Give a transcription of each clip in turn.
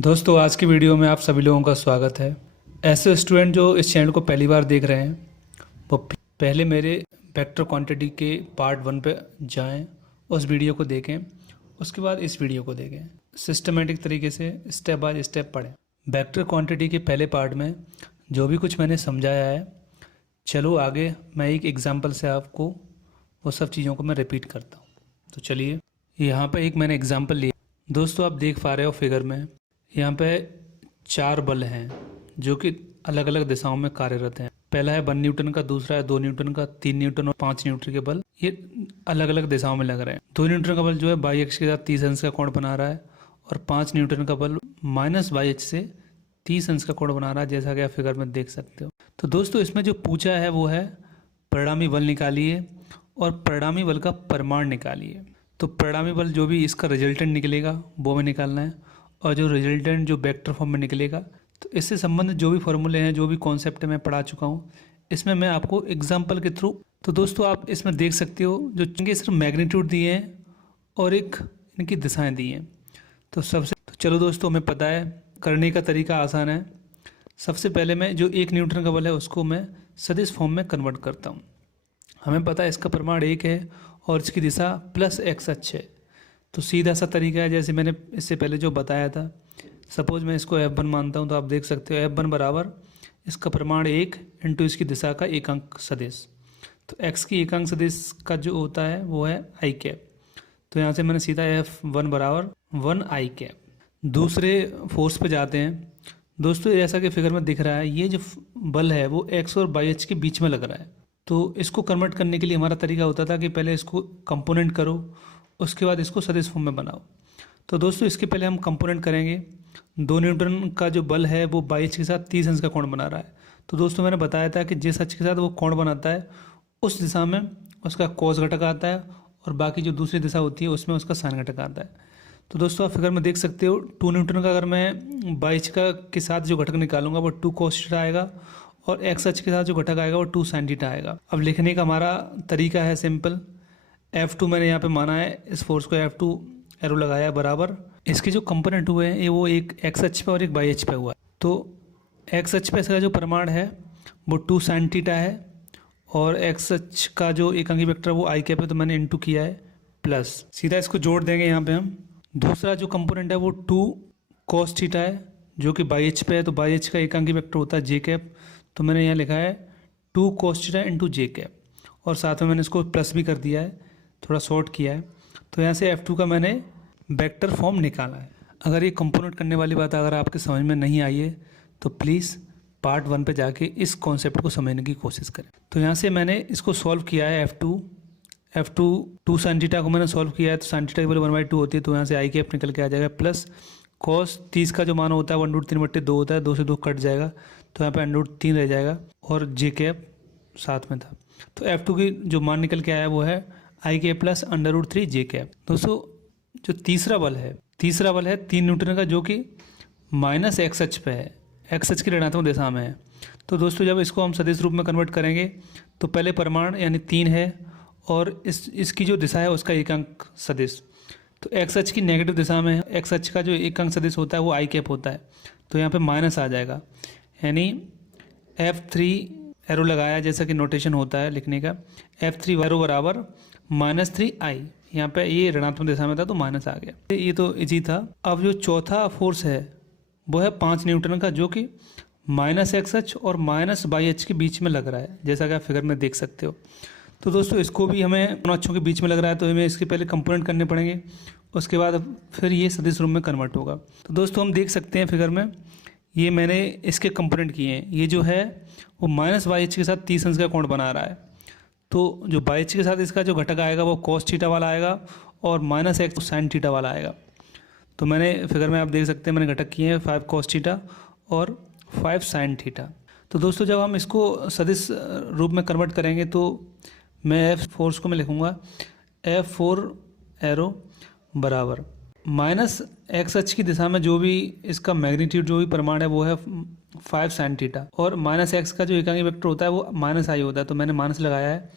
दोस्तों आज की वीडियो में आप सभी लोगों का स्वागत है। ऐसे स्टूडेंट जो इस चैनल को पहली बार देख रहे हैं वो पहले मेरे वेक्टर क्वांटिटी के पार्ट 1 पे जाएं, उस वीडियो को देखें, उसके बाद इस वीडियो को देखें। सिस्टमेटिक तरीके से स्टेप बाय स्टेप पढ़ें। वेक्टर क्वांटिटी के पहले पार्ट में जो भी कुछ मैंने समझाया है, चलो आगे मैं एक एग्जाम्पल से आपको वो सब चीज़ों को मैं रिपीट करता हूँ। तो चलिए, यहाँ पर एक मैंने एग्जाम्पल लिया। दोस्तों आप देख पा रहे हो फिगर में, यहाँ पे 4 बल हैं जो कि अलग अलग दिशाओं में कार्यरत हैं। पहला है 1 न्यूटन का, दूसरा है 2 न्यूटन का, 3 न्यूटन और 5 न्यूटन के बल ये अलग अलग दिशाओं में लग रहे हैं। 2 न्यूटन का बल जो है बाई अक्ष के साथ 30 अंश का कोण बना रहा है और 5 न्यूटन का बल माइनस बाई अक्ष से 30 अंश का कोण बना रहा है, जैसा कि आप फिगर में देख सकते हो। तो दोस्तों इसमें जो पूछा है वो है परिणामी बल निकालिए और परिणामी बल का परिमाण निकालिए। तो परिणामी बल जो भी इसका रिजल्टेंट निकलेगा वो हमें निकालना है, और जो रिजल्टेंट जो वेक्टर फॉर्म में निकलेगा, तो इससे संबंधित जो भी फॉर्मूले हैं, जो भी कॉन्सेप्ट मैं पढ़ा चुका हूँ, इसमें मैं आपको एग्जांपल के थ्रू। तो दोस्तों आप इसमें देख सकते हो जो इनके सिर्फ मैग्नीट्यूड दिए हैं और एक इनकी दिशाएं दी हैं। तो चलो दोस्तों, हमें पता है करने का तरीका आसान है। सबसे पहले मैं जो 1 न्यूटन का बल है उसको मैं सदिश फॉर्म में कन्वर्ट करता हूँ। हमें पता है इसका परिमाण 1 है और इसकी दिशा प्लस एक्स अक्ष है। तो सीधा सा तरीका है, जैसे मैंने इससे पहले जो बताया था। सपोज मैं इसको F1 मानता हूँ, तो आप देख सकते हो F1 बराबर इसका परिमाण 1 इंटू इसकी दिशा का एकांक सदिश। तो x की एकांक सदिश का जो होता है वो है आई कैप। तो यहाँ से मैंने सीधा F1 बराबर 1 आई कैप। दूसरे फोर्स पे जाते हैं। दोस्तों जैसा कि फिगर में दिख रहा है, ये जो बल है वो x और बाई अक्ष के बीच में लग रहा है। तो इसको कन्वर्ट करने के लिए हमारा तरीका होता था कि पहले इसको कंपोनेंट करो, उसके बाद इसको सदिश फॉर्म में बनाओ। तो दोस्तों इसके पहले हम कंपोनेंट करेंगे। 2 न्यूटन का जो बल है वो बाई अक्ष के साथ 30 अंश का कोण बना रहा है। तो दोस्तों मैंने बताया था कि जिस अक्ष के साथ वो कोण बनाता है उस दिशा में उसका कोस घटक आता है, और बाकी जो दूसरी दिशा होती है उसमें उसका साइन घटक आता है। तो दोस्तों आप फिगर में देख सकते हो 2 न्यूटन का अगर मैं बाई अक्ष का के साथ जो घटक निकालूंगा वो 2 cos थीटा आएगा, और एक्स अक्ष के साथ जो घटक आएगा वो 2 sin थीटा आएगा। अब लिखने का हमारा तरीका है सिंपल। F2 मैंने यहाँ पे माना है, इस फोर्स को F2 एरो लगाया है बराबर इसके जो कंपोनेंट हुए हैं ये वो एक एक्स अक्ष पे और एक बाई अक्ष पे हुआ है। तो एक्स अक्ष पे इसका जो परिमाण है वो 2 sin थीटा है, और एक्स अक्ष का जो एकांकी वेक्टर वो आई कैप है, तो मैंने इंटू किया है प्लस। सीधा इसको जोड़ देंगे यहाँ पे हम। दूसरा जो कंपोनेंट है वो 2 cos थीटा है जो कि बाई अक्ष पे है। तो बाई अक्ष का एकांकी वेक्टर होता है जे कैप, तो मैंने यहाँ लिखा है 2 cos थीटा इंटू जे कैप, और साथ में मैंने इसको प्लस भी कर दिया है, थोड़ा शॉर्ट किया है। तो यहाँ से F2 का मैंने वेक्टर फॉर्म निकाला है। अगर ये कंपोनेंट करने वाली बात अगर आपके समझ में नहीं आई है तो प्लीज़ पार्ट 1 पे जाके इस कॉन्सेप्ट को समझने की कोशिश करें। तो यहाँ से मैंने इसको सॉल्व किया है। F2 2 sin थीटा को मैंने सॉल्व किया है, तो sin थीटा की वैल्यू 1/2 होती है, तो यहाँ से आई कैप निकल के आ जाएगा, प्लस cos 30 का जो मान होता है 1√3/2 होता है, 2 से 2 कट जाएगा, तो यहाँ पे √3 रह जाएगा, और जे कैप साथ में था। तो F2 की जो मान निकल के आया वो है आई के प्लस √3 जे कैप। दोस्तों जो तीसरा बल है 3 न्यूटन का, जो कि माइनस एक्स अक्ष पे है, एक्स अक्ष की ऋणात्मक दिशा में है। तो दोस्तों जब इसको हम सदिश रूप में कन्वर्ट करेंगे तो पहले परिमाण यानी 3 है, और इसकी जो दिशा है उसका एकांक सदिश, तो एक्स अक्ष की नेगेटिव दिशा में है। एक्स अक्ष का जो एकांक सदिश होता है वो आई कैप होता है, तो यहाँ पे माइनस आ जाएगा, यानी F3 एरो लगाया जैसा कि नोटेशन होता है लिखने का। F3 एरो बराबर -3i, यहाँ पे ये ऋणात्मक दिशा में था तो माइनस आ गया। ये तो इजी था। अब जो चौथा फोर्स है वो है 5 न्यूटन का, जो कि माइनस एक्स अक्ष और माइनस बाई अक्ष के बीच में लग रहा है, जैसा कि आप फिगर में देख सकते हो। तो दोस्तों इसको भी हमें दोनों अक्षों के बीच में लग रहा है, तो हमें इसके पहले कंपोनेंट करने पड़ेंगे, उसके बाद फिर ये सदिश रूप में कन्वर्ट होगा। तो दोस्तों हम देख सकते हैं फिगर में, ये मैंने इसके कंपोनेंट किए हैं। ये जो है वो माइनस बाई अक्ष के साथ 30 अंश का कोण बना रहा है, तो जो बाई अक्ष के साथ इसका जो घटक आएगा वो cos थीटा वाला आएगा, और माइनस एक्स sin थीटा वाला आएगा। तो मैंने फिगर में आप देख सकते हैं मैंने घटक किए हैं 5 cos थीटा और 5 sin थीटा। तो दोस्तों जब हम इसको सदिश रूप में कन्वर्ट करेंगे तो मैं फोर्स को मैं लिखूँगा F4 एरो बराबर माइनस एक्स अक्ष की दिशा में जो भी इसका मैग्नीट्यूड जो भी परिमाण है वो है 5 sin थीटा, और माइनस एक्स का जो एकांकी वेक्टर होता है वो -i होता है, तो मैंने माइनस लगाया है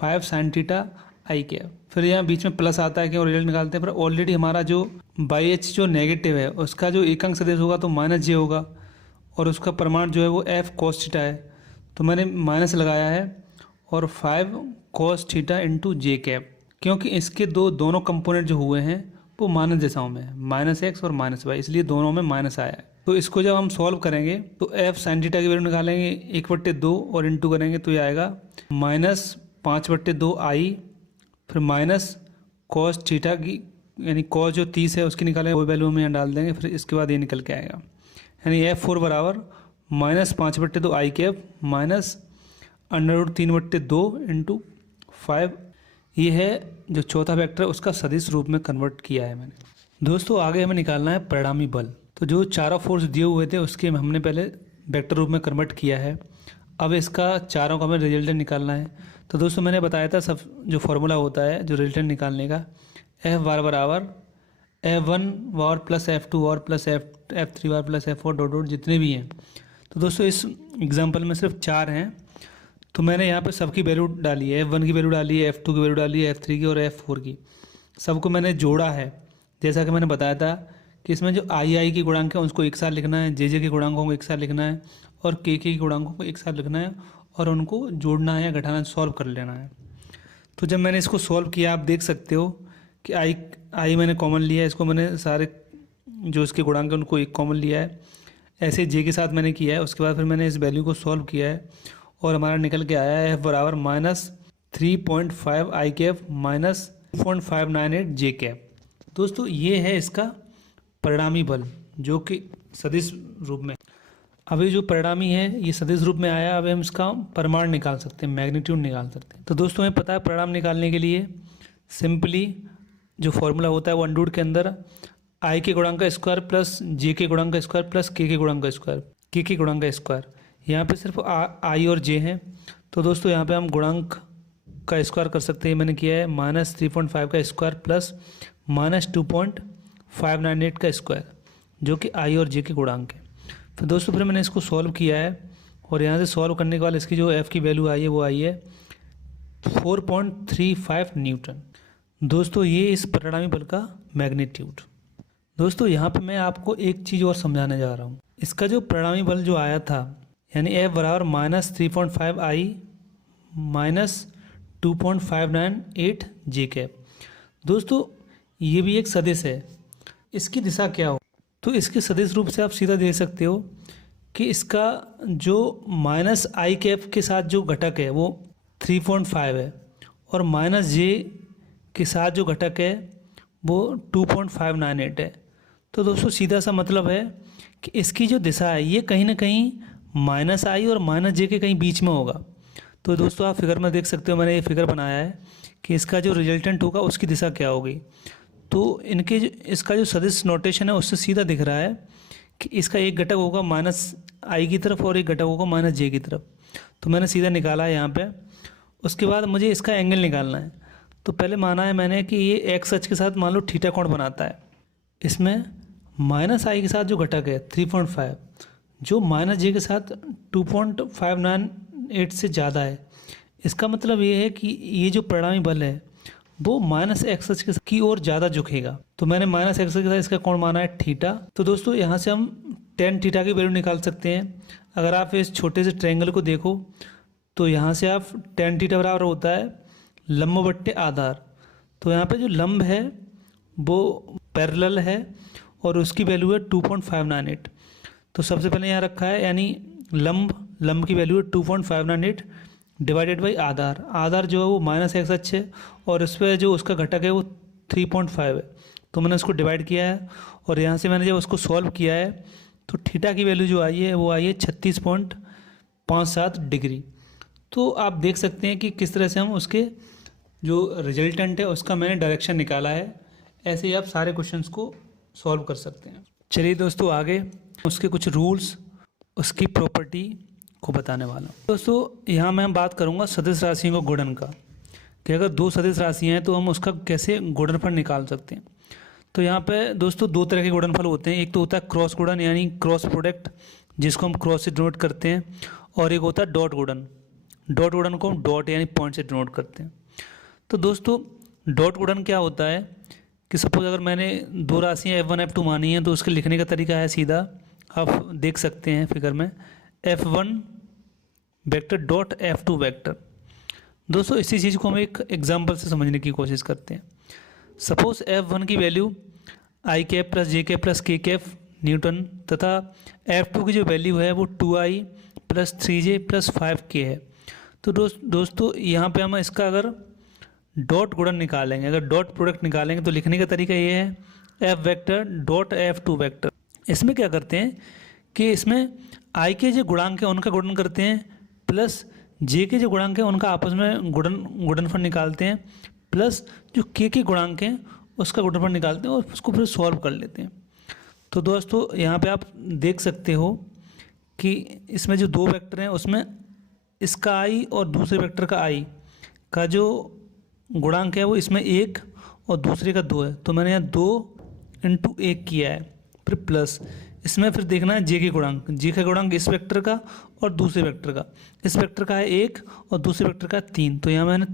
5 sin थीटा आई कैप। फिर यहाँ बीच में प्लस आता है कि रिजल्ट निकालते हैं, पर ऑलरेडी हमारा जो बाई एच जो नेगेटिव है उसका जो एकांक सदिश होगा तो माइनस जे होगा, और उसका प्रमाण जो है वो एफ कॉस थीटा है, तो मैंने माइनस लगाया है और 5 कॉस थीटा इंटू जे कैप, क्योंकि इसके दोनों कंपोनेंट जो हुए हैं वो माइनस दिशाओं में है, माइनस एक्स और माइनस वाई, इसलिए दोनों में माइनस आया है। तो इसको जब हम सॉल्व करेंगे तो एफ साइन थीटा की वैल्यू निकालेंगे 1/2 और इंटू करेंगे तो ये आएगा -5/2 आई, फिर माइनस कॉस थीटा की यानी कॉस जो 30 है उसकी निकालेंगे, वो वैल्यू हम यहाँ डाल देंगे, फिर इसके बाद ये निकल के आएगा, यानी F4 बराबर -5/2 आई कैप माइनस √3/2 इंटू 5। ये है जो चौथा वेक्टर उसका सदिश रूप में कन्वर्ट किया है मैंने। दोस्तों आगे हमें निकालना है परिणामी बल। तो जो चारों फोर्स दिए हुए थे उसके हमने पहले वेक्टर रूप में कन्वर्ट किया है, अब इसका चारों का हमें रिजल्टेंट निकालना है। तो दोस्तों मैंने बताया था सब जो फॉर्मूला होता है जो रिजल्टेंट निकालने का, F बार बराबर F1 वार प्लस F2 वार प्लस F3 वार प्लस F4 डॉट डॉट जितने भी हैं। तो दोस्तों इस एग्जांपल में सिर्फ 4 हैं, तो मैंने यहाँ पे सबकी वैल्यू डाली है, F1 की वैल्यू डाली है, F2 की वैल्यू डाली है, F3 की और F4 की, सबको मैंने जोड़ा है। जैसा कि मैंने बताया था कि इसमें जो आई की गुणांक है उसको एक साथ लिखना है, जे के गुणांकों को एक साथ लिखना है और के गुणांकों को एक साथ लिखना है और उनको जोड़ना है या घटाना, सॉल्व कर लेना है। तो जब मैंने इसको सॉल्व किया आप देख सकते हो कि आई मैंने कॉमन लिया है, इसको मैंने सारे जो इसके गुणांक हैं उनको एक कॉमन लिया है, ऐसे जे के साथ मैंने किया है। उसके बाद फिर मैंने इस वैल्यू को सॉल्व किया है और हमारा निकल के आया है F बराबर -3.5 आई कैप माइनस 2.598 जे कैप। दोस्तों ये है इसका परिणामी बल जो कि सदिश रूप में। अभी जो परिणामी है ये सदिश रूप में आया, अब हम इसका परिमाण निकाल सकते हैं, मैग्नीट्यूड निकाल सकते हैं। तो दोस्तों हमें पता है परिणाम निकालने के लिए सिंपली जो फॉर्मूला होता है वो अंडूड के अंदर आई के गुणांक का स्क्वायर प्लस जे के गुणांक का स्क्वायर प्लस के गुणांक का स्क्वायर, के गुणांक का स्क्वायर। यहाँ पे सिर्फ आई और जे हैं, तो दोस्तों यहाँ पे हम गुणांक का स्क्वायर कर सकते हैं। मैंने किया है -3.5 का स्क्वायर प्लस -2.598 का स्क्वायर, जो कि आई और जे के गुणांक है। तो दोस्तों फिर मैंने इसको सॉल्व किया है और यहाँ से सॉल्व करने के बाद इसकी जो एफ़ की वैल्यू आई है वो आई है 4.35 न्यूटन। दोस्तों ये इस परिणामी बल का मैग्नीट्यूड। दोस्तों यहाँ पे मैं आपको एक चीज़ और समझाने जा रहा हूँ। इसका जो परिणामी बल जो आया था यानी F बराबर -3.5 आई माइनस 2.598 जे कैप। दोस्तों ये भी एक सदिश है, इसकी दिशा क्या हो, तो इसके सदिश रूप से आप सीधा देख सकते हो कि इसका जो माइनस आई कैप के साथ जो घटक है वो 3.5 है और माइनस जे के साथ जो घटक है वो 2.598 है। तो दोस्तों सीधा सा मतलब है कि इसकी जो दिशा है ये कहीं ना कहीं माइनस आई और माइनस जे के कहीं बीच में होगा। तो दोस्तों आप फिगर में देख सकते हो, मैंने ये फिगर बनाया है कि इसका जो रिजल्टेंट होगा उसकी दिशा क्या होगी। तो इसका जो सदिश नोटेशन है उससे सीधा दिख रहा है कि इसका एक घटक होगा माइनस आई की तरफ और एक घटक होगा माइनस जे की तरफ। तो मैंने सीधा निकाला है यहाँ पे। उसके बाद मुझे इसका एंगल निकालना है। तो पहले माना है मैंने कि ये एक्स अक्ष के साथ मान लो थीटा कोण बनाता है। इसमें माइनस आई के साथ जो घटक है 3.5 जो माइनस जे के साथ 2.598 से ज़्यादा है, इसका मतलब ये है कि ये जो परिणामी बल है वो माइनस एक्स अक्ष की ओर ज़्यादा झुकेगा। तो मैंने माइनस एक्स के साथ इसका कोण माना है थीटा। तो दोस्तों यहाँ से हम tan थीटा की वैल्यू निकाल सकते हैं। अगर आप इस छोटे से ट्रायंगल को देखो तो यहाँ से आप tan थीटा बराबर होता है लंब बट्टे आधार। तो यहाँ पे जो लंब है वो पैरेलल है और उसकी वैल्यू है 2.598। तो सबसे पहले यहाँ रखा है यानी लंब की वैल्यू है 2.598 डिवाइडेड बाई आधार। आधार जो है वो माइनस एक्स अक्ष है और इस पर जो उसका घटक है वो 3.5 है। तो मैंने उसको डिवाइड किया है और यहाँ से मैंने जब उसको सॉल्व किया है तो थीटा की वैल्यू जो आई है वो आई है 36.57 डिग्री। तो आप देख सकते हैं कि किस तरह से हम उसके जो रिजल्टेंट है उसका मैंने डायरेक्शन निकाला है। ऐसे ही आप सारे क्वेश्चंस को सॉल्व कर सकते हैं। चलिए दोस्तों आगे उसके कुछ रूल्स, उसकी प्रॉपर्टी को बताने वाला हूँ। दोस्तों यहाँ मैं बात करूँगा सदिश राशियों को गुणन का, कि अगर दो सदिश राशियाँ हैं तो हम उसका कैसे गुणनफल निकाल सकते हैं। तो यहाँ पे दोस्तों दो तरह के गुणनफल होते हैं। एक तो होता है क्रॉस गुणन यानी क्रॉस प्रोडक्ट जिसको हम क्रॉस से डिनोट करते हैं, और एक होता है डॉट गुणन। डॉट गुणन को हम डॉट यानी पॉइंट से डिनोट करते हैं। तो दोस्तों डॉट गुणन क्या होता है कि सपोज अगर मैंने दो राशियाँ F1 F2 मानी हैं तो उसके लिखने का तरीका है सीधा, आप देख सकते हैं फिगर में, F1 vector dot F2 vector. दोस्तों इसी चीज़ को हम एक एग्जांपल से समझने की कोशिश करते हैं। सपोज F1 की वैल्यू आई कैप प्लस जे कैप प्लस के कैप न्यूटन तथा F2 की जो वैल्यू है वो 2i plus 3j plus 5k है। तो दोस्तों यहाँ पे हम इसका अगर डॉट गुणन निकालेंगे, अगर डॉट प्रोडक्ट निकालेंगे तो लिखने का तरीका ये है F vector dot F2 vector. इसमें क्या करते हैं कि इसमें आई के जो गुणांक है उनका गुणन करते हैं प्लस जे के जो गुणांक है उनका आपस में गुणनफल निकालते हैं प्लस जो के गुणांक हैं उसका गुणनफल निकालते हैं और उसको फिर सॉल्व कर लेते हैं। तो दोस्तों यहाँ पे आप देख सकते हो कि इसमें जो दो वेक्टर हैं उसमें इसका आई और दूसरे वेक्टर का आई का जो गुणांक है वो इसमें 1 और दूसरे का 2 है। तो मैंने यहाँ 2 × 1 किया है, फिर प्लस इसमें फिर देखना है जे के गुणांक, जे का गुणांक इस वेक्टर का और दूसरे वेक्टर का, इस वेक्टर का है 1 और दूसरे वेक्टर का 3। तो यहाँ मैंने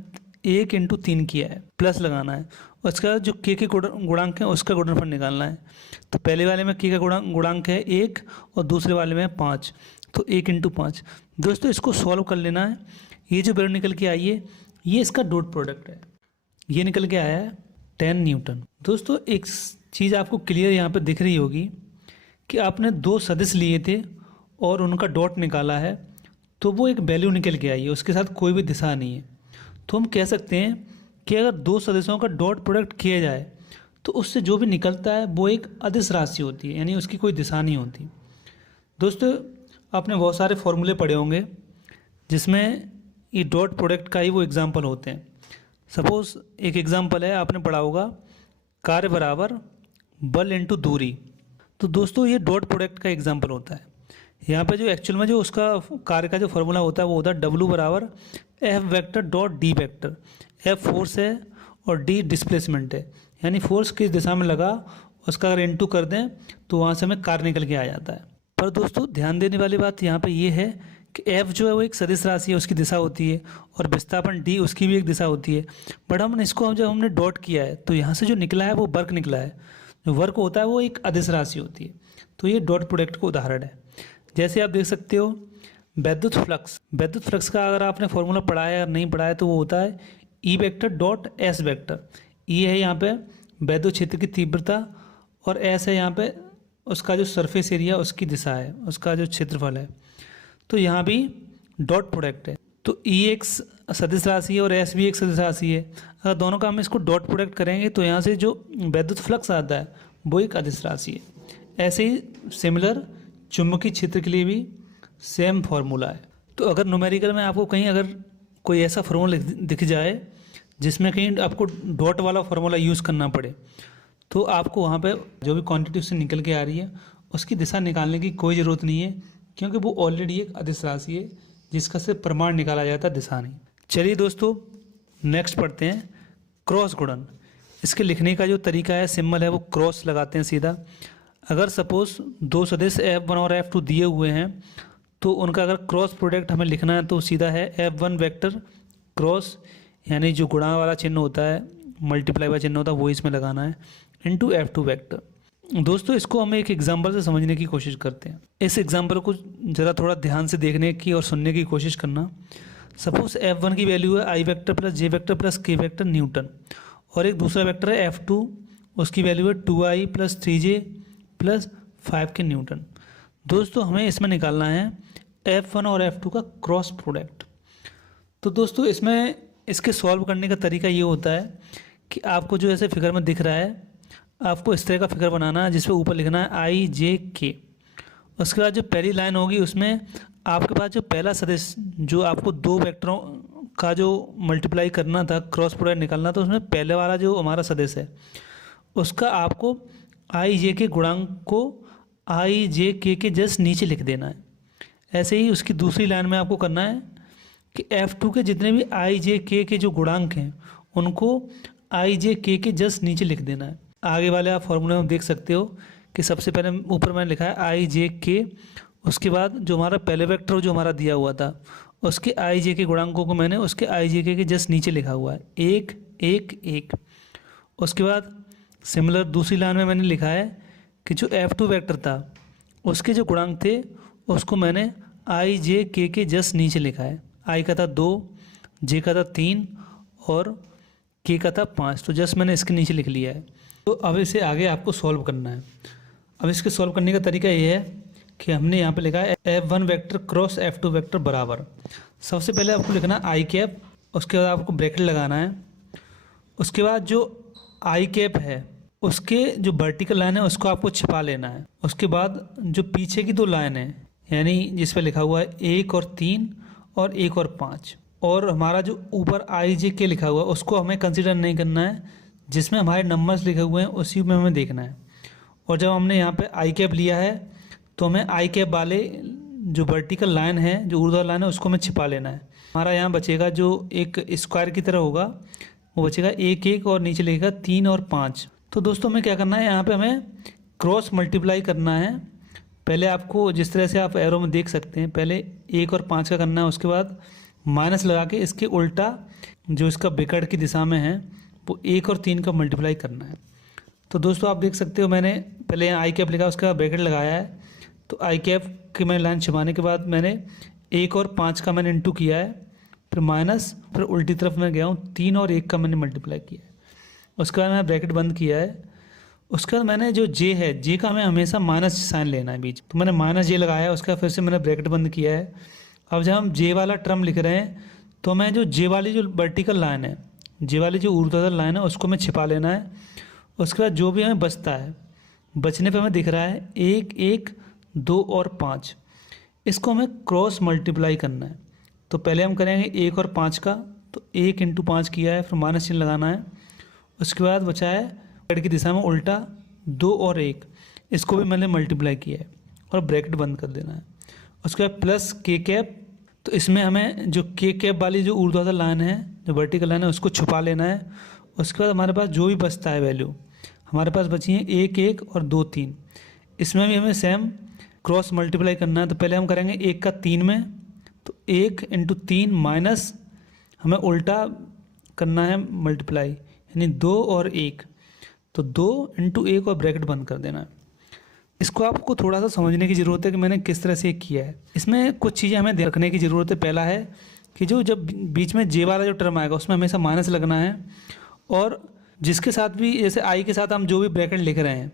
1 × 3 किया है, प्लस लगाना है और इसका जो के गुणांक है उसका गुणनफल निकालना है। तो पहले वाले में के का गुणांक है 1 और दूसरे वाले में 5, तो 1 × 5। दोस्तों इसको सॉल्व कर लेना है। ये जो वैल्यू निकल के आई है ये इसका डॉट प्रोडक्ट है, ये निकल के आया है 10 न्यूटन। दोस्तों एक चीज़ आपको क्लियर यहाँ पे दिख रही होगी कि आपने दो सदिश लिए थे और उनका डॉट निकाला है तो वो एक वैल्यू निकल के आई है, उसके साथ कोई भी दिशा नहीं है। तो हम कह सकते हैं कि अगर दो सदिशों का डॉट प्रोडक्ट किया जाए तो उससे जो भी निकलता है वो एक अदिश राशि होती है, यानी उसकी कोई दिशा नहीं होती। दोस्तों आपने बहुत सारे फॉर्मूले पढ़े होंगे जिसमें ये डॉट प्रोडक्ट का ही वो एग्जाम्पल होते हैं। सपोज एक एग्जाम्पल है, आपने पढ़ा होगा कार्य बराबर बल इंटू दूरी। तो दोस्तों ये डॉट प्रोडक्ट का एग्जाम्पल होता है। यहाँ पे जो एक्चुअल में जो उसका कार्य का जो फॉर्मूला होता है वो होता है W बराबर F vector dot D vector. F force है और D डिस्प्लेसमेंट है, यानी फोर्स किस दिशा में लगा उसका अगर इंटू कर दें तो वहाँ से हमें कार्य निकल के आ जाता है। पर दोस्तों ध्यान देने वाली बात यहाँ पे ये है कि F जो है वो एक सदिश राशि है, उसकी दिशा होती है, और विस्थापन D उसकी भी एक दिशा होती है। बट इसको जब हमने डॉट किया है तो यहाँ से जो निकला है वो वर्क निकला है, जो वर्क होता है वो एक अदिश राशि होती है। तो ये डॉट प्रोडक्ट का उदाहरण है। जैसे आप देख सकते हो वैद्युत फ्लक्स का अगर आपने फॉर्मूला पढ़ा है या नहीं पढ़ा है तो वो होता है E vector dot S vector. E है यहाँ पे वैद्युत क्षेत्र की तीव्रता और S है यहाँ पे उसका जो सरफेस एरिया, उसकी दिशा है, उसका जो क्षेत्रफल है। तो यहाँ भी डॉट प्रोडक्ट है। तो E एक सदिश राशि है और S भी एक सदिश राशि है। अगर दोनों का हम इसको डॉट प्रोडक्ट करेंगे तो यहाँ से जो वैद्युत फ्लक्स आता है वो एक अदिश राशि है। ऐसे ही सिमिलर चुंबकीय क्षेत्र के लिए भी सेम फार्मूला है। तो अगर न्यूमेरिकल में आपको कहीं अगर कोई ऐसा फार्मूला दिख जाए जिसमें कहीं आपको डॉट वाला फार्मूला यूज़ करना पड़े तो आपको वहाँ पे जो भी क्वांटिटी उससे निकल के आ रही है उसकी दिशा निकालने की कोई ज़रूरत नहीं है, क्योंकि वो ऑलरेडी एक अदिश राशि है जिसका सिर्फ प्रमाण निकाला जाता है, दिशा नहीं। चलिए दोस्तों नेक्स्ट पढ़ते हैं क्रॉस गुणन। इसके लिखने का जो तरीका है, सिंबल है, वो क्रॉस लगाते हैं सीधा। अगर सपोज दो सदिश F1 और F2 दिए हुए हैं तो उनका अगर क्रॉस प्रोडक्ट हमें लिखना है तो सीधा है F1 वेक्टर क्रॉस, यानी जो गुणा वाला चिन्ह होता है, मल्टीप्लाई वाला चिन्ह होता है, वो इसमें लगाना है, इंटू F2 वेक्टर। दोस्तों इसको हम एक एग्जांपल से समझने की कोशिश करते हैं। इस एग्जांपल को ज़रा थोड़ा ध्यान से देखने की और सुनने की कोशिश करना। सपोज F1 की वैल्यू है आई वेक्टर प्लस जे वेक्टर प्लस के वेक्टर न्यूटन, और एक दूसरा वेक्टर है F2, उसकी वैल्यू है 2i plus 3j plus 5k Newton. दोस्तों हमें इसमें निकालना है F1 और F2 का क्रॉस प्रोडक्ट। तो दोस्तों इसमें इसके सॉल्व करने का तरीका ये होता है कि आपको जो ऐसे फिगर में दिख रहा है, आपको इस तरह का फिगर बनाना है जिसपे ऊपर लिखना है आई जे के। उसके बाद जो पहली लाइन होगी उसमें आपके पास जो पहला सदिश जो आपको दो वेक्टरों का जो मल्टीप्लाई करना था, क्रॉस प्रोडक्ट निकालना, तो उसमें पहले वाला जो हमारा सदिश है उसका आपको आई जे के गुणांक को आई जे के जस्ट नीचे लिख देना है। ऐसे ही उसकी दूसरी लाइन में आपको करना है कि F2 के जितने भी आई जे के जो गुणांक हैं उनको आई जे के जस्ट नीचे लिख देना है। आगे वाले आप फॉर्मूले में देख सकते हो कि सबसे पहले ऊपर मैंने लिखा है आई जे के, उसके बाद जो हमारा पहले वेक्टर जो हमारा दिया हुआ था उसके आई जे के गुणांकों को मैंने उसके आई जे के जस्ट नीचे लिखा हुआ है, 1 1 1। उसके बाद सिमिलर दूसरी लाइन में मैंने लिखा है कि जो F2 वेक्टर था उसके जो गुणांक थे उसको मैंने i j k के जस्ट नीचे लिखा है। i का था 2, j का था 3 और k का था 5, तो जस्ट मैंने इसके नीचे लिख लिया है। तो अब इसे आगे आपको सॉल्व करना है। अब इसके सॉल्व करने का तरीका ये है कि हमने यहाँ पे लिखा है F1 vector cross F2 vector बराबर। सबसे पहले आपको लिखना है आई कैप, उसके बाद आपको ब्रैकेट लगाना है। उसके बाद जो आई कैप है उसके जो वर्टिकल लाइन है उसको आपको छिपा लेना है। उसके बाद जो पीछे की 2 लाइन है यानी जिस पे लिखा हुआ है 1 और 3 और 1 और 5, और हमारा जो ऊपर आई जे के लिखा हुआ है उसको हमें कंसीडर नहीं करना है, जिसमें हमारे नंबर्स लिखे हुए हैं उसी में हमें देखना है। और जब हमने यहाँ पे आई कैप लिया है तो हमें आई कैप वाले जो वर्टिकल लाइन है, जो ऊर्ध्वाधर लाइन है, उसको हमें छिपा लेना है। हमारा यहाँ बचेगा जो एक स्क्वायर की तरह होगा वो बचेगा 1 1 और नीचे लिखेगा 3 और 5। तो दोस्तों हमें क्या करना है, यहाँ पे हमें क्रॉस मल्टीप्लाई करना है। पहले आपको जिस तरह से आप एरो में देख सकते हैं, पहले 1 और 5 का करना है, उसके बाद माइनस लगा के इसके उल्टा जो इसका बिकट की दिशा में है वो 1 और 3 का मल्टीप्लाई करना है। तो दोस्तों आप देख सकते हो मैंने पहले यहाँ आई कैप लिखा, उसका ब्रैकेट लगाया है। तो आई कैप की मैंने लाइन छिपाने के बाद मैंने 1 और 5 का मैंने इंटू किया है, फिर माइनस, फिर उल्टी तरफ मैं गया हूँ 3 और 1 का मैंने मल्टीप्लाई किया है। उसके बाद मैंने ब्रैकेट बंद किया है। उसके बाद मैंने जो जे है, जे का हमें हमेशा माइनस साइन लेना है बीच, तो मैंने माइनस जे लगाया है। उसका फिर से मैंने ब्रैकेट बंद किया है। अब जब हम जे वाला टर्म लिख रहे हैं तो मैं जो जे वाली जो वर्टिकल लाइन है, जे वाली जो ऊर्ध्वाधर लाइन है उसको हमें छिपा लेना है। उसके बाद जो भी हमें बचता है, बचने पे हमें दिख रहा है 1 1 2 और 5, इसको हमें क्रॉस मल्टीप्लाई करना है। तो पहले हम करेंगे 1 और 5 का, तो 1 × 5 किया है, फिर माइनस चिन्ह लगाना है। उसके बाद बचा है पेड़ की दिशा में उल्टा 2 और 1, इसको भी मैंने मल्टीप्लाई किया है और ब्रैकेट बंद कर देना है। उसके बाद प्लस के कैप, तो इसमें हमें जो के कैप वाली जो ऊर्ध्वाधर लाइन है, जो वर्टिकल लाइन है, उसको छुपा लेना है। उसके बाद हमारे पास जो भी बचता है वैल्यू, हमारे पास बची है 1 1 और 2 3, इसमें भी हमें सेम क्रॉस मल्टीप्लाई करना है। तो पहले हम करेंगे 1 का 3 में, तो 1 × 3 माइनस हमें उल्टा करना है मल्टीप्लाई, यानी 2 और 1, तो 2 × 1 और ब्रैकेट बंद कर देना है। इसको आपको थोड़ा सा समझने की ज़रूरत है कि मैंने किस तरह से किया है। इसमें कुछ चीज़ें हमें रखने की ज़रूरत है। पहला है कि जब बीच में जे वाला जो टर्म आएगा उसमें हमेशा माइनस लगना है, और जिसके साथ भी, जैसे आई के साथ हम जो भी ब्रैकेट लिख रहे हैं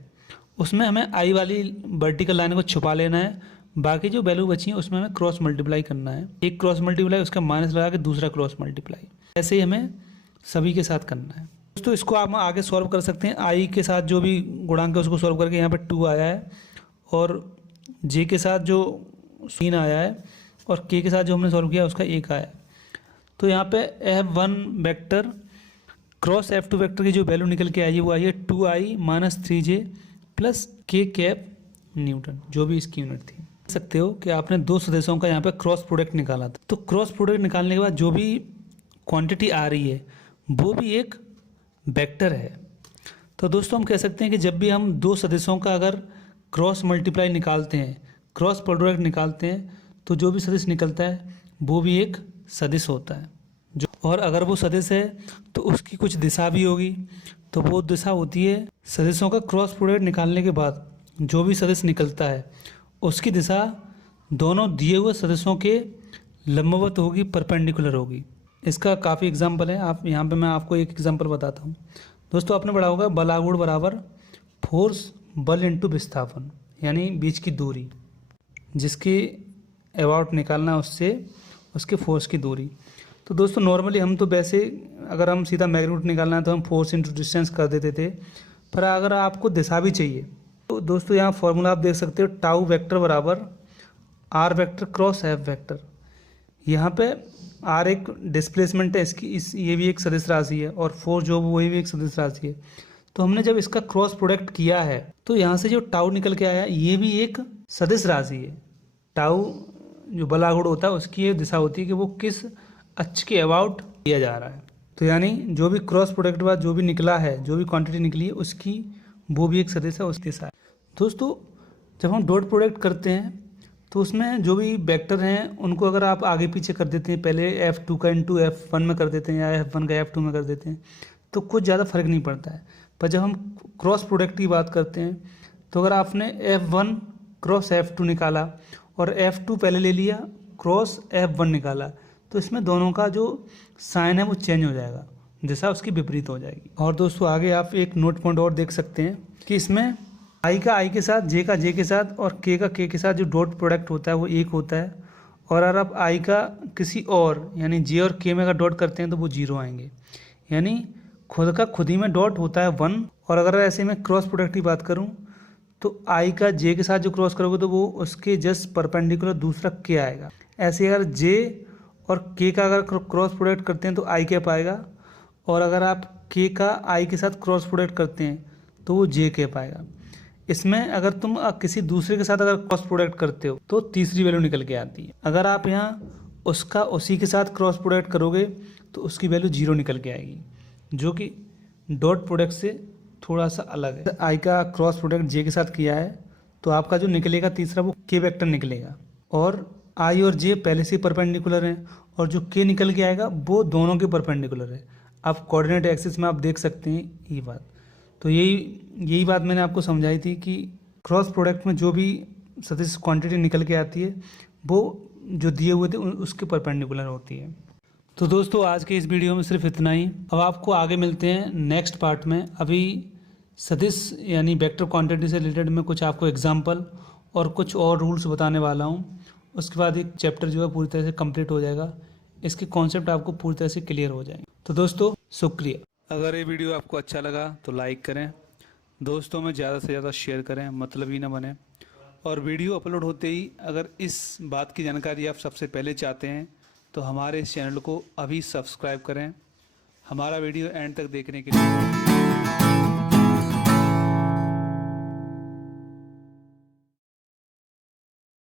उसमें हमें आई वाली वर्टिकल लाइन को छुपा लेना है। बाकी जो वैल्यू बची है उसमें हमें क्रॉस मल्टीप्लाई करना है। एक क्रॉस मल्टीप्लाई, उसका माइनस लगा के दूसरा क्रॉस मल्टीप्लाई, ऐसे ही हमें सभी के साथ करना है। दोस्तों इसको आप आगे सॉल्व कर सकते हैं। आई के साथ जो भी गुणांक है उसको सॉल्व करके यहाँ पे 2 आया है, और जे के साथ जो 3 आया है, और के साथ जो हमने सॉल्व किया उसका 1 आया है। तो यहाँ पे F1 vector cross F2 vector की जो वैल्यू निकल के आई है वो आई है 2i - 3j plus k cap Newton, जो भी इसकी यूनिट थी। देख सकते हो कि आपने 2 सदिशों का यहाँ पे क्रॉस प्रोडक्ट निकाला था। तो क्रॉस प्रोडक्ट निकालने के बाद जो भी क्वांटिटी आ रही है वो भी एक वेक्टर है। तो दोस्तों हम कह सकते हैं कि जब भी हम 2 सदिशों का अगर क्रॉस मल्टीप्लाई निकालते हैं, क्रॉस प्रोडक्ट निकालते हैं, तो जो भी सदिश निकलता है वो भी एक सदिश होता है। और अगर वो सदिश है तो उसकी कुछ दिशा भी होगी, तो वो दिशा होती है सदिशों का क्रॉस प्रोडक्ट निकालने के बाद जो भी सदिश निकलता है उसकी दिशा दोनों दिए हुए सदिशों के लंबवत होगी, परपेंडिकुलर होगी। इसका काफ़ी एग्जाम्पल है। आप यहाँ पे मैं आपको एक एग्जाम्पल बताता हूँ। दोस्तों आपने पढ़ा होगा बल आघूर्ण बराबर फोर्स बल इंटू विस्थापन, यानी बीच की दूरी, जिसकी अबाउट निकालना उससे उसके फोर्स की दूरी। तो दोस्तों नॉर्मली हम तो वैसे अगर हम सीधा मैग्नीट्यूड निकालना है तो हम फोर्स इंटू डिस्टेंस कर देते थे, पर अगर आपको दिशा भी चाहिए तो दोस्तों यहाँ फॉर्मूला आप देख सकते हो, टाउ वेक्टर बराबर R vector cross F vector. यहाँ पे आर एक डिस्प्लेसमेंट है इसकी, ये भी एक सदिश राशि है, और फोर्स जो वही भी एक सदिश राशि है। तो हमने जब इसका क्रॉस प्रोडक्ट किया है तो यहाँ से जो टाउ निकल के आया ये भी एक सदिश राशि है। टाउ जो बल आघूर्ण होता है उसकी ये दिशा होती है कि वो किस अक्ष के अबाउट दिया जा रहा है। तो यानी जो भी क्रॉस प्रोडक्ट के बाद जो भी निकला है, जो भी क्वांटिटी निकली है उसकी वो भी एक सदिश है, उसकी दिशा है। दोस्तों जब हम डॉट प्रोडक्ट करते हैं तो उसमें जो भी वेक्टर हैं उनको अगर आप आगे पीछे कर देते हैं, पहले F2 का इंटू F1 में कर देते हैं या F1 का F2 में कर देते हैं, तो कुछ ज़्यादा फर्क नहीं पड़ता है। पर जब हम क्रॉस प्रोडक्ट की बात करते हैं तो अगर आपने F1 क्रॉस F2 निकाला और F2 पहले ले लिया क्रॉस F1 निकाला, तो इसमें दोनों का जो साइन है वो चेंज हो जाएगा, दिशा उसकी विपरीत हो जाएगी। और दोस्तों आगे आप एक नोट पॉइंट और देख सकते हैं कि इसमें आई का आई के साथ, जे का जे के साथ और के का के साथ जो डॉट प्रोडक्ट होता है वो एक होता है। और अगर आप आई का किसी और यानी जे और के में अगर डॉट करते हैं तो वो 0 आएंगे। यानी खुद का खुद ही में डॉट होता है 1। और अगर ऐसे में क्रॉस प्रोडक्ट की बात करूं तो आई का जे के साथ जो क्रॉस करोगे तो वो उसके जस्ट परपेंडिकुलर दूसरा के आएगा। ऐसे अगर जे और के का अगर क्रॉस प्रोडक्ट करते हैं तो आई कैप आएगा, और अगर आप के का आई के साथ क्रॉस प्रोडक्ट करते हैं तो वो जे कैप आएगा। इसमें अगर तुम किसी दूसरे के साथ अगर क्रॉस प्रोडक्ट करते हो तो तीसरी वैल्यू निकल के आती है। अगर आप यहाँ उसका उसी के साथ क्रॉस प्रोडक्ट करोगे तो उसकी वैल्यू 0 निकल के आएगी, जो कि डॉट प्रोडक्ट से थोड़ा सा अलग है। आई का क्रॉस प्रोडक्ट जे के साथ किया है तो आपका जो निकलेगा तीसरा वो के वेक्टर निकलेगा, और आई और जे पहले से परपेंडिकुलर हैं, और जो के निकल के आएगा वो दोनों के परपेंडिकुलर है। आप कोऑर्डिनेट एक्सिस में आप देख सकते हैं ये बात। तो यही बात मैंने आपको समझाई थी कि क्रॉस प्रोडक्ट में जो भी सदिश क्वांटिटी निकल के आती है वो जो दिए हुए थे उसके परपेंडिकुलर होती है। तो दोस्तों आज के इस वीडियो में सिर्फ इतना ही। अब आपको आगे मिलते हैं नेक्स्ट पार्ट में। अभी सदिश यानी वेक्टर क्वांटिटी से रिलेटेड में कुछ आपको एग्जाम्पल और कुछ और रूल्स बताने वाला हूँ। उसके बाद एक चैप्टर जो है पूरी तरह से कंप्लीट हो जाएगा, इसके कॉन्सेप्ट आपको पूरी तरह से क्लियर हो जाएंगे। तो दोस्तों शुक्रिया। अगर ये वीडियो आपको अच्छा लगा तो लाइक करें, दोस्तों में ज़्यादा से ज़्यादा शेयर करें, मतलब ही ना बने। और वीडियो अपलोड होते ही अगर इस बात की जानकारी आप सबसे पहले चाहते हैं तो हमारे इस चैनल को अभी सब्सक्राइब करें। हमारा वीडियो एंड तक देखने के लिए